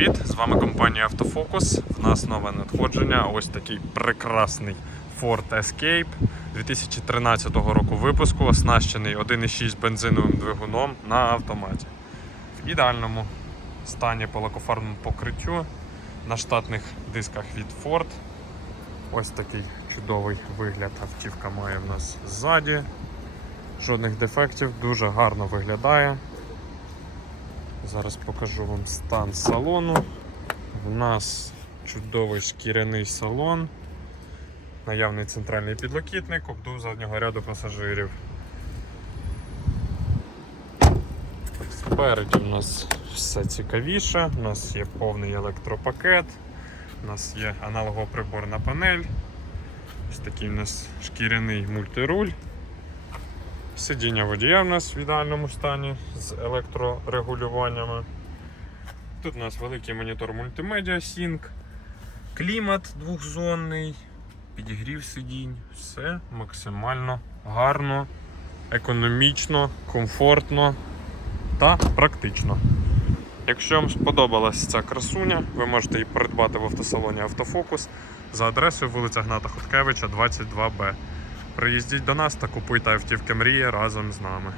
привіт! З вами компанія Автофокус. В нас нове надходження. Ось такий прекрасний Ford Escape 2013 року випуску, оснащений 1,6 бензиновим двигуном на автоматі. В ідеальному стані по лакофарбному покриттю на штатних дисках від Ford. Ось такий чудовий вигляд автівка має в нас ззаді. Жодних дефектів, дуже гарно виглядає. Зараз покажу вам стан салону. У нас чудовий шкіряний салон, наявний центральний підлокітник, обдув заднього ряду пасажирів. Спереді у нас все цікавіше, у нас є повний електропакет, у нас є аналогова приборна панель, ось такий у нас шкіряний мультируль. Сидіння водія в нас в ідеальному стані з електрорегулюваннями. Тут у нас великий монітор мультимедіа Sync, клімат двохзонний, підігрів сидінь, все максимально гарно, економічно, комфортно та практично. Якщо вам сподобалась ця красуня, ви можете її придбати в автосалоні Автофокус за адресою вулиця Гната Хоткевича, 22Б. Приїздіть до нас та купуйте автівки мрії разом з нами.